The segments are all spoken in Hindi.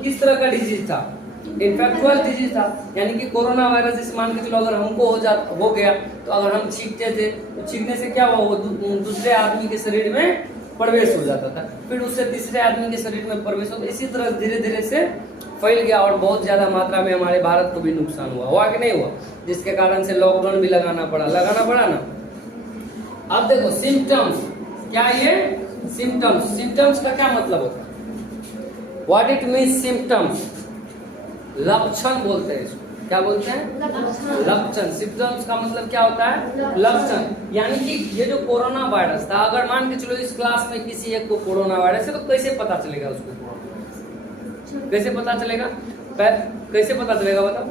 किस तरह का डिजीज था? इन्फेक्चुअल डिजीज था, यानी कि कोरोना वायरस जैसे मान के चलो अगर हमको हो गया तो अगर हम छींकते थे तो छींकने से क्या हुआ, वो दूसरे आदमी के शरीर में प्रवेश हो जाता था, फिर उससे तीसरे आदमी के शरीर में प्रवेश होता, इसी तरह धीरे धीरे से फैल गया और बहुत ज्यादा मात्रा में हमारे भारत को भी नुकसान हुआ कि नहीं हुआ, जिसके कारण से लॉकडाउन भी लगाना पड़ा ना। अब देखो सिम्टम्स, क्या ये सिम्टम्स का क्या मतलब होता है? What it means symptoms? लक्षण बोलते हैं इसको, क्या बोलते हैं? लक्षण। सिम्टम्स का मतलब क्या होता है? लक्षण। यानी कि ये जो कोरोना वायरस था, अगर मान के चलो इस क्लास में किसी एक को कोरोना वायरस है तो कैसे पता चलेगा उसको? कैसे पता चलेगा? कैसे पता चलेगा बताओ?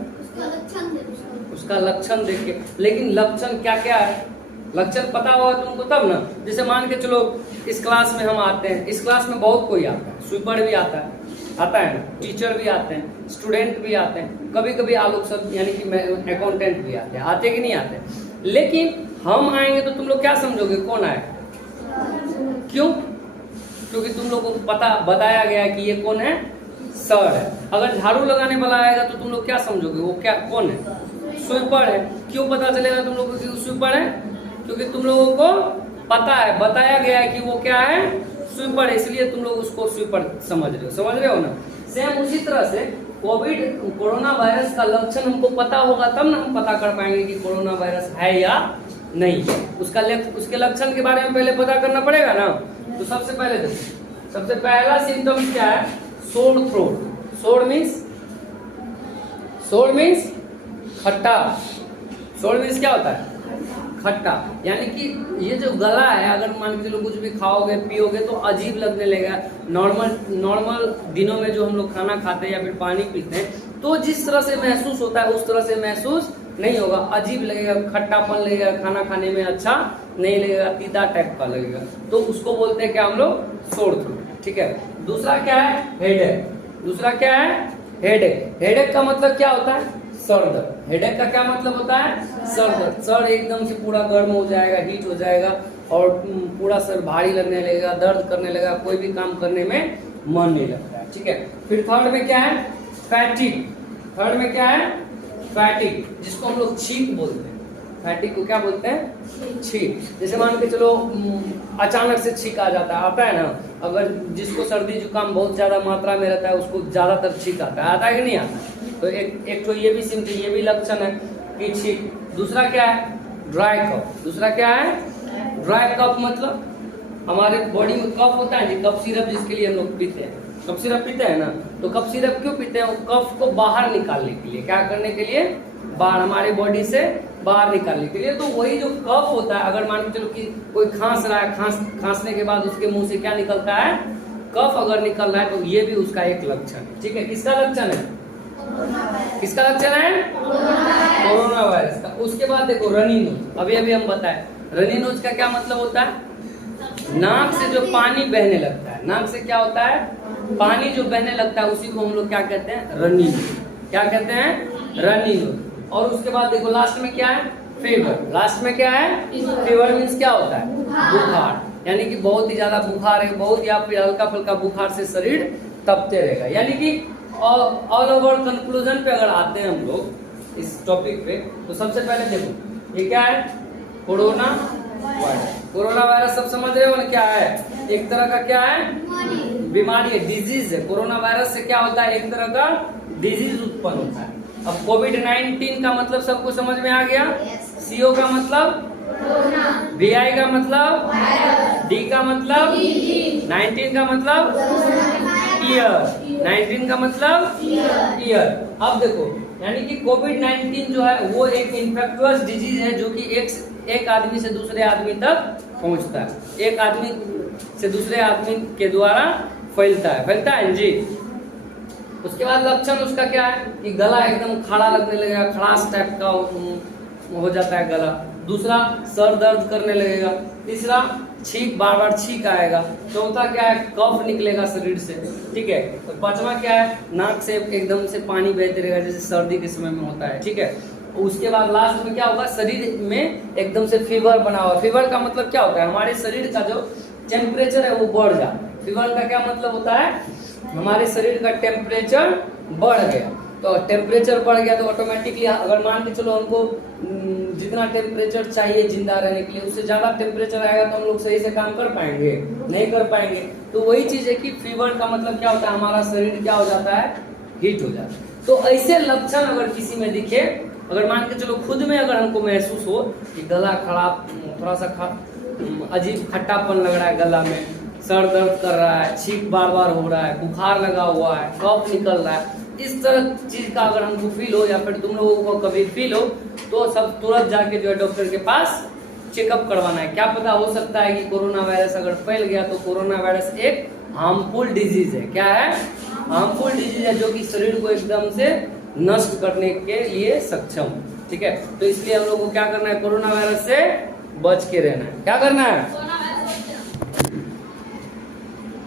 उसका लक्षण देख के। लेकिन लक्षण क्या क्या है? लक्षण पता होगा तुमको तब ना। जैसे मान के चलो इस क्लास में हम आते हैं, इस क्लास में बहुत कोई आता है, स्वीपर भी आता है ना, टीचर भी आते हैं, स्टूडेंट भी आते हैं, कभी कभी आलोक सर यानी कि अकाउंटेंट भी आते हैं, आते कि नहीं आते? लेकिन हम आएंगे तो तुम लोग क्या समझोगे कौन आए? क्यों? क्योंकि तुम लोगों को बताया गया है कि ये कौन है? सर है। अगर झाड़ू लगाने वाला आएगा तो तुम लोग क्या समझोगे, वो क्या कौन है? स्वीपर है। क्यों पता चलेगा तुम लोगों को कि वो स्वीपर है? क्योंकि तुम लोगों को पता है, बताया गया है कि वो क्या है? स्वीपर है, इसलिए तुम लोग उसको स्वीपर समझ रहे हो ना। सेम उसी तरह से कोरोना वायरस का लक्षण हमको पता होगा तब ना हम पता कर पाएंगे कि कोरोना वायरस है या नहीं है। उसके लक्षण के बारे में पहले पता करना पड़ेगा ना। तो सबसे पहले देखो, सबसे पहला सिम्टम्स क्या है? Sore throat. सोर मीन्स खट्टा। सोर मीन्स क्या होता है? खट्टा। यानी कि ये जो गला है, अगर मान के चलो कुछ भी खाओगे पियोगे तो अजीब लगने लगेगा। नॉर्मल दिनों में जो हम लोग खाना खाते हैं या फिर पानी पीते हैं तो जिस तरह से महसूस होता है उस तरह से महसूस नहीं होगा, अजीब लगेगा, खट्टापन लगेगा, खाना खाने में अच्छा नहीं लगेगा, तीता टाइप का लगेगा, तो उसको बोलते हैं क्या हम लोग? Sore throat. ठीक है। दूसरा क्या है? हेडेक। हेडेक का मतलब क्या होता है? सर दर्द। हेडेक का क्या मतलब होता है? सर दर्द। सर एकदम से पूरा गर्म हो जाएगा, हीट हो जाएगा और पूरा सर भारी लगने लगेगा, दर्द करने लगेगा, कोई भी काम करने में मन नहीं लगता है। ठीक है। फिर थर्ड में क्या है? फैटिक, जिसको हम लोग छींक बोलते हैं। फैटिक को क्या बोलते हैं? छींक। जैसे मान के चलो अचानक से छींक आ जाता है ना। अगर जिसको सर्दी जुकाम बहुत ज्यादा मात्रा में रहता है उसको ज्यादातर छींक आता है कि नहीं आता? तो एक तो ये भी सिम्टम, ये भी लक्षण है कि छींक। दूसरा क्या है? Dry cough. मतलब हमारे बॉडी में कफ होता है जी, कफ सिरप जिसके लिए हम लोग पीते हैं, कफ सिरप पीते हैं ना। तो कफ सिरप क्यों पीते हैं? कफ को बाहर निकालने के लिए। क्या करने के लिए? बाहर, हमारे बॉडी से बाहर निकालने के लिए। तो वही जो कफ होता है, अगर मान के चलो कि कोई खांस रहा है, खांसने के बाद उसके मुंह से क्या निकलता है? कफ अगर निकल रहा है तो ये भी उसका एक लक्षण है। ठीक है। किसका लक्षण है? कोरोना वायरस का। उसके बाद देखो रनी नोज। अभी हम बताएं रनी नोज का क्या मतलब होता है? नाक से जो पानी बहने लगता है। नाक से क्या होता है? पानी जो बहने लगता है उसी को हम लोग क्या कहते हैं? Runny nose. क्या कहते हैं? Runny nose. और उसके बाद देखो लास्ट में क्या है? फीवर। फीवर मीन्स क्या होता है? बुखार। यानी कि बहुत ही ज्यादा बुखार है, बहुत या फिर हल्का फुल्का बुखार से शरीर तपते रहेगा। यानी कि ऑल ओवर कंक्लूजन पे अगर आते हैं हम लोग इस टॉपिक पे, तो सबसे पहले देखो ये क्या है? कोरोना वायरस सब समझ रहे हो ना क्या है? एक तरह का क्या है? बीमारी है, डिजीज है। कोरोना वायरस से क्या होता है? एक तरह का डिजीज उत्पन्न होता है। अब कोविड-19 का मतलब सबको समझ में आ गया? CO का मतलब VI का मतलब D का मतलब 19 का मतलब ईयर अब देखो, यानी कि कोविड-19 जो है वो एक इन्फेक्टियस डिजीज है जो कि एक आदमी से दूसरे आदमी तक पहुंचता है, एक आदमी से दूसरे आदमी के द्वारा फैलता है जी। उसके बाद लक्षण उसका क्या है कि गला एकदम खड़ा लगने लगेगा, खड़ास टाइप का हो जाता है गला। दूसरा, सर दर्द करने लगेगा। तीसरा, बार बार छींक आएगा। चौथा क्या है? कफ निकलेगा शरीर से। ठीक है। तो पांचवा क्या है? नाक से एकदम से पानी बहते रहेगा जैसे सर्दी के समय में होता है। ठीक है। उसके बाद लास्ट में क्या होगा? शरीर में एकदम से फीवर बना हुआ। फीवर का मतलब क्या होता है? हमारे शरीर का जो टेम्परेचर है वो बढ़ जाता है। फीवर का क्या मतलब होता है? हमारे शरीर का टेम्परेचर बढ़ गया, तो टेम्परेचर बढ़ गया तो ऑटोमेटिकली अगर मान के चलो हमको जितना टेम्परेचर चाहिए जिंदा रहने के लिए उससे ज्यादा टेम्परेचर आएगा तो हम लोग सही से काम कर पाएंगे, नहीं कर पाएंगे। तो वही चीज है कि फीवर का मतलब क्या होता है, हमारा शरीर क्या हो जाता है, हीट हो जाता है। तो ऐसे लक्षण अगर किसी में दिखे, अगर मान के चलो खुद में अगर हमको महसूस हो कि गला खराब, थोड़ा सा अजीब खट्टापन लग रहा है गला में, सर दर्द कर रहा है, छींक बार बार हो रहा है, बुखार लगा हुआ है, कफ निकल रहा है, इस तरह चीज का अगर हमको फील हो या फिर तुम लोगों को कभी फील हो तो सब तुरंत जाके जो है डॉक्टर के पास चेकअप करवाना है। क्या पता हो सकता है कि कोरोना वायरस अगर फैल गया तो कोरोना वायरस एक हार्मफुल डिजीज है। क्या है? हार्मफुल डिजीज है जो कि शरीर को एकदम से नष्ट करने के लिए सक्षम। ठीक है, तो इसलिए हम लोग को क्या करना है, कोरोना वायरस से बच के रहना है। क्या करना है?